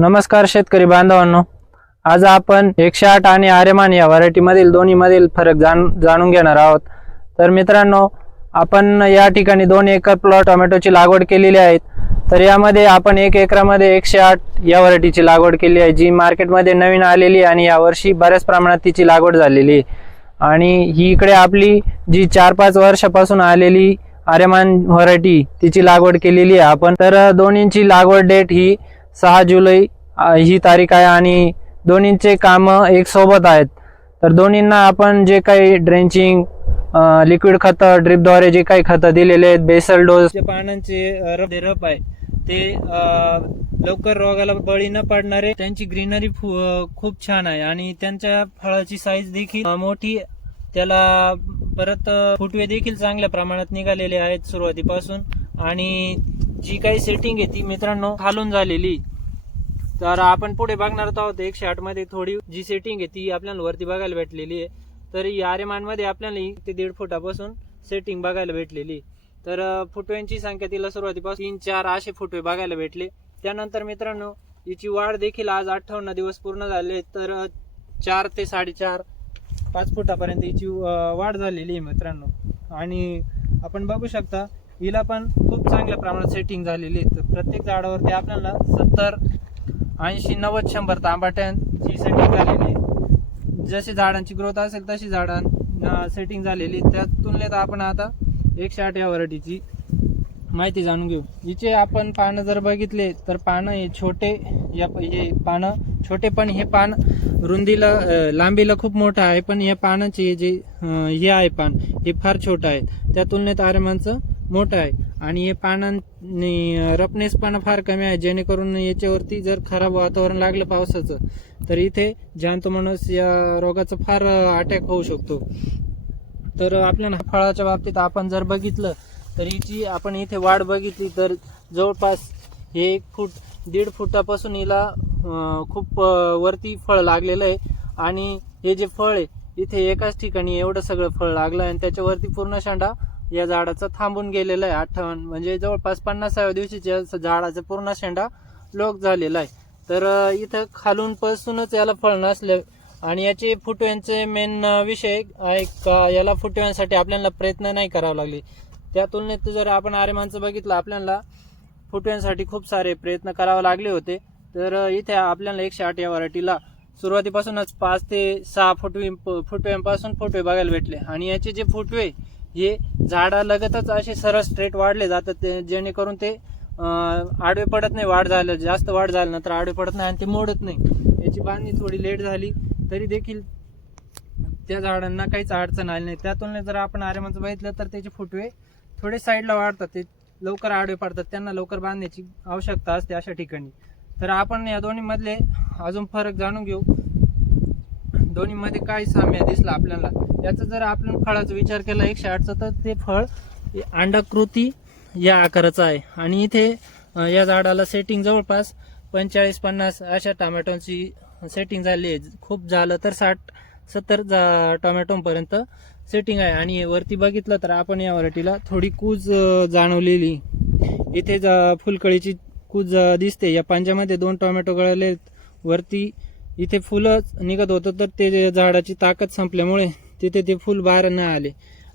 नमस्कार शेतकरी बांधवांनो. आज आपण एकशे आठ आणि आर्यमान या व्हरायटीमधील दोन्हीमधील फरक जाण जाणून घेणार आहोत. तर मित्रांनो आपण या ठिकाणी दोन एकर प्लॉट टोमॅटोची लागवड केलेली आहेत तर यामध्ये आपण एक एकरामध्ये एकशे आठ या व्हरायटीची लागवड केली आहे जी मार्केटमध्ये नवीन आलेली आणि यावर्षी बऱ्याच प्रमाणात तिची लागवड झालेली आहे. आणि ही इकडे आपली जी चार पाच वर्षापासून आलेली आर्यमान व्हरायटी तिची लागवड केलेली आहे आपण. तर दोन्हींची लागवड डेट ही सहा जुलै ही तारीख आहे आणि दोन्हींचे काम एक सोबत आहेत. तर दोन्हींना आपण जे काही ड्रेंचिंग लिक्विड खतं ड्रिपद्वारे जे काही खतं दिलेले आहेत बेसल डोस पानांचे रप रप आहे ते लवकर रोगाला बळी न पडणारे त्यांची ग्रीनरी खूप छान आहे आणि त्यांच्या फळाची साईज देखील मोठी त्याला परत फुटवे देखील चांगल्या प्रमाणात निघालेले आहेत सुरुवातीपासून आणि जी काही सेटिंग आहे ती मित्रांनो खालून झालेली. तर आपण पुढे बघणार आहोत एकशे आठमध्ये थोडी जी सेटिंग आहे ती आपल्याला वरती बघायला भेटलेली आहे. तर ही मध्ये आपल्याला ते दीड फुटापासून सेटिंग बघायला भेटलेली तर फुटव्यांची संख्या तिला सुरुवातीपासून तीन चार असे फुटवे बघायला भेटले. त्यानंतर मित्रांनो हिची वाढ देखील आज अठ्ठावन्न दिवस पूर्ण झाले तर चार ते साडेचार पाच फुटापर्यंत हिची वाढ झालेली आहे मित्रांनो. आणि आपण बघू शकता हिला पण खूप चांगल्या प्रमाणात सेटिंग झालेली आहे. तर प्रत्येक झाडावरती आपल्याला सत्तर ऐंशी नव्वद शंभर तांबाट्यांची सेटिंग झालेली आहे. जशी झाडांची ग्रोथ असेल तशी झाडांना सेटिंग झालेली त्या तुलनेत आपण आता एकशे आठ या व्हरायटीची माहिती जाणून घेऊ. हिचे आपण पानं जर बघितले तर पानं हे छोटे या हे पानं छोटे पण हे पान रुंदीला लांबीला खूप मोठं आहे. पण या पानाचे जे हे आहे पान हे फार छोटं आहे. त्या तुलनेत आरेमानचं मोठं आहे. आणि हे पानांनी रपनेसपणा फार कमी आहे. जेणेकरून याच्यावरती जर खराब वातावरण लागलं पावसाचं तर इथे जांतोमनस या रोगाचा फार अटॅक होऊ शकतो. तर आपल्याला फळाच्या बाबतीत आपण जर बघितलं तर हिची आपण इथे वाढ बघितली तर जवळपास हे एक फूट दीड फुटापासून हिला खूप वरती फळ लागलेलं आहे. आणि हे जे फळ आहे इथे एकाच ठिकाणी एवढं सगळं फळ लागलं आहे. आणि त्याच्यावरती पूर्ण शांडा या झाडाचं थांबून गेलेलं आहे आठवण. म्हणजे जवळपास पन्नासाव्या दिवशीच्या झाडाचा पूर्ण शेंडा लोक झालेला आहे. तर इथं खालून पासूनच याला फळ नसलं आणि याचे फुटव्यांचे मेन विषय आहे का याला फुटव्यांसाठी आपल्याला प्रयत्न नाही करावे लागले. त्या तुलनेत जर आपण आरेमानचं बघितलं आपल्याला फुटव्यांसाठी खूप सारे प्रयत्न करावे लागले होते. तर इथे आपल्याला एकशे आठ या व्हरायटीला सुरुवातीपासूनच पाच ते सहा फुटवे फुटव्यांपासून फुटवे बघायला भेटले. आणि याचे जे फुटवे हे झाडालगतच असे सरळ स्ट्रेट वाढले जातात. ते जेणेकरून ते आडवे पडत नाही वाढ झालं जास्त वाढ झालं तर आडवे पडत नाही आणि ते मोडत नाही. याची बांधणी थोडी लेट झाली तरी देखील त्या झाडांना काहीच अडचण आली नाही. त्या तुलनेत जर आपण आरेमाचं बघितलं तर त्याचे फुटवे थोडे साईडला वाढतात. ते लवकर आडवे पडतात. त्यांना लवकर बांधण्याची आवश्यकता असते अशा ठिकाणी. तर आपण या दोन्हीमधले अजून फरक जाणून घेऊ. दोन्हीमध्ये काय साम्य दिसलं आपल्याला? याचा जर आपण फळाचा विचार केला एकशे आठचा तर ते फळ अंडाकृती या आकाराचं आहे. आणि इथे या झाडाला सेटिंग जवळपास पंचेचाळीस पन्नास अशा टोमॅटोची सेटिंग झाली आहे. खूप झालं तर साठ सत्तर जा टोमॅटोपर्यंत सेटिंग आहे. आणि वरती बघितलं तर आपण या व्हरायटीला थोडी कूज जाणवलेली. इथे जा- फुलकळीची कूज दिसते. या पांज्यामध्ये दोन टोमॅटो गळले वरती इथे फुलं निघत होतं तर ते झाडाची ताकद संपल्यामुळे तिथे ते फुल बाहेर न आले.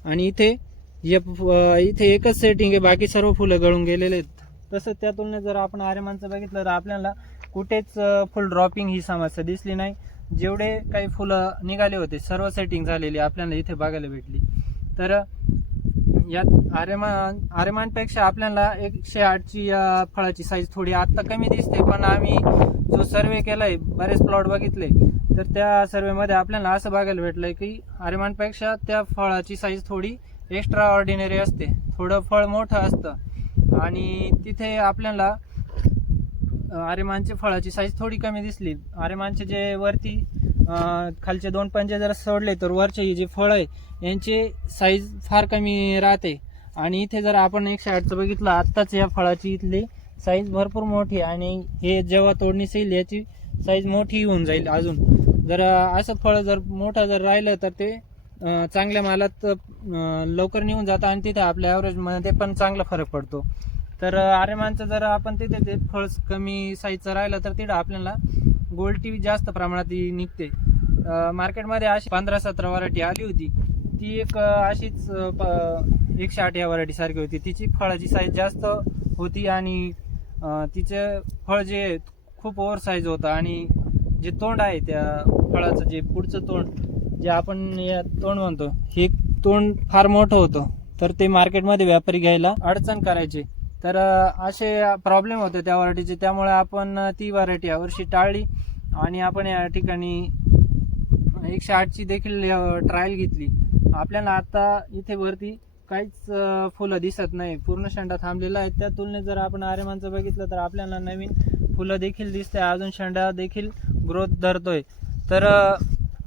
आणि इथे इथे एकच सेटिंग आहे बाकी सर्व फुलं गळून गेलेले आहेत. तसं त्या तुलनेत जर आपण आर्यमानचं बघितलं तर आपल्याला कुठेच फुल ड्रॉपिंग ही समस्या दिसली नाही. जेवढे काही फुलं निघाले होते सर्व सेटिंग झालेली आपल्याला इथे बघायला भेटली. तर यात आर्यमान आर्यमानपेक्षा आपल्याला एकशे आठची या फळाची साईज थोडी आत्ता कमी दिसते पण आम्ही सर्वे केलाय बरेच प्लॉट बघितले. तर त्या सर्वेमध्ये आपल्याला असं बघायला भेटलंय की आर्यमानपेक्षा त्या फळाची साईज थोडी एक्स्ट्रा ऑर्डिनरी असते. थोडं फळ मोठं असतं. आणि तिथे आपल्याला आरेमानचे फळाची साईज थोडी कमी दिसली. आरेमानचे जे वरती खालचे दोन पंजे जर सोडले तर वरचे जे फळ आहे यांचे साईज फार कमी राहते. आणि इथे जर आपण एकशे आठचं बघितलं आत्ताच या फळाची इथली साईज भरपूर मोठी आणि हे जेव्हा तोडणीस येईल याची साईज मोठी होऊन जाईल अजून. जर असं फळ जर मोठं जर राहिलं तर ते चांगल्या मालात लवकर निघून जातं आणि तिथे आपल्या ॲव्हरेजमध्ये पण चांगला फरक पडतो. तर आर्यमानचं जर आपण तिथे ते फळ कमी साईजचं राहिलं तर तिथं आपल्याला गोल्टी जास्त प्रमाणात निघते. मार्केटमध्ये अशी पंधरा सतरा व्हरायटी आली होती. ती एक अशीच प- एकशे आठ या व्हरायटीसारखी होती. तिची फळाची साईज जास्त होती आणि तिचे फळ जे खूप ओव्हर साईज होतं आणि जे तोंड आहे त्या फळाचं जे पुढचं तोंड जे आपण या तोंड म्हणतो हे तोंड फार मोठं होतं. तर ते मार्केटमध्ये व्यापारी घ्यायला अडचण करायचे. तर असे प्रॉब्लेम होते त्या व्हरायटीचे त्यामुळे आपण ती व्हरायटी यावर्षी टाळली आणि आपण या ठिकाणी एकशे आठची देखील ट्रायल घेतली. आपल्याला आता इथे वरती काहीच फुलं दिसत नाही. पूर्ण शेंडा थांबलेला आहे. त्या तुलनेत जर आपण आर्यमानचं बघितलं तर आपल्याला नवीन फुलं देखील दिसते अजून शेंडा देखील ग्रोथ धरतोय. तर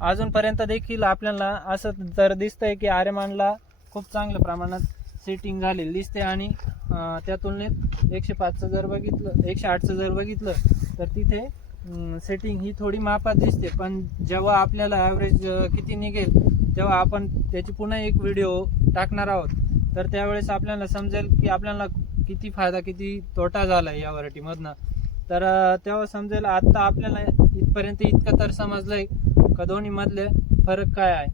अजूनपर्यंत देखील आपल्याला असं तर दिसतंय की आर्यमानला खूप चांगल्या प्रमाणात सेटिंग झालेली दिसते आणि त्या तुलनेत एकशे पाचचं जर बघितलं एकशे आठचं जर बघितलं तर तिथे सेटिंग ही थोडी मापात दिसते. पण जेव्हा आपल्याला ॲव्हरेज किती निघेल तेव्हा आपण त्याची पुन्हा एक व्हिडिओ टाकणार आहोत. तर त्यावेळेस आपल्याला समजेल की आपल्याला किती फायदा किती तोटा झाला या व्हरायटीमधनं तर तेव्हा समजेल आत्ता आपल्याला इथपर्यंत इतकं तर समजलंय का दोन्हीमधले फरक काय आहे.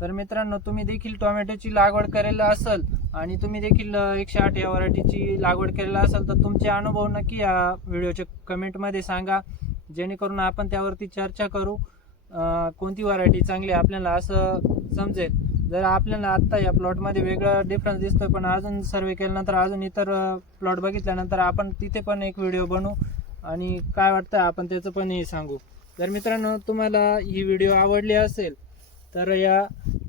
तर मित्रांनो तुम्ही देखील टोमॅटोची लागवड करायला असेल आणि तुम्ही देखील एकशे आठ या व्हरायटीची लागवड केलेला असेल तर तुमचे अनुभव नक्की या व्हिडिओच्या कमेंटमध्ये सांगा. जेणेकरून आपण त्यावरती चर्चा करू. कोणती व्हरायटी चांगली आहे आपल्याला असं समजेल. जर आपल्याला आत्ता या प्लॉटमध्ये वेगळा डिफरन्स दिसतोय पण अजून सर्वे केल्यानंतर अजून इतर प्लॉट बघितल्यानंतर आपण तिथे पण एक व्हिडिओ बनवू आणि काय वाटतं आपण त्याचं पण हे सांगू. तर मित्रांनो तुम्हाला ही व्हिडिओ आवडली असेल तर या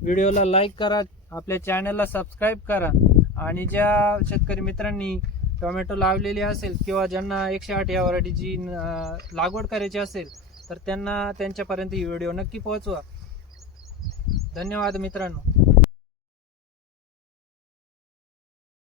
व्हिडिओला लाईक करा आपल्या चॅनलला सबस्क्राईब करा आणि ज्या शेतकरी मित्रांनी टोमॅटो लावलेली असेल किंवा ज्यांना एकशे आठ या व्हरायटीची लागवड करायची असेल तर त्यांना त्यांच्यापर्यंत ही व्हिडिओ नक्की पोहोचवा. धन्यवाद मित्रांनो.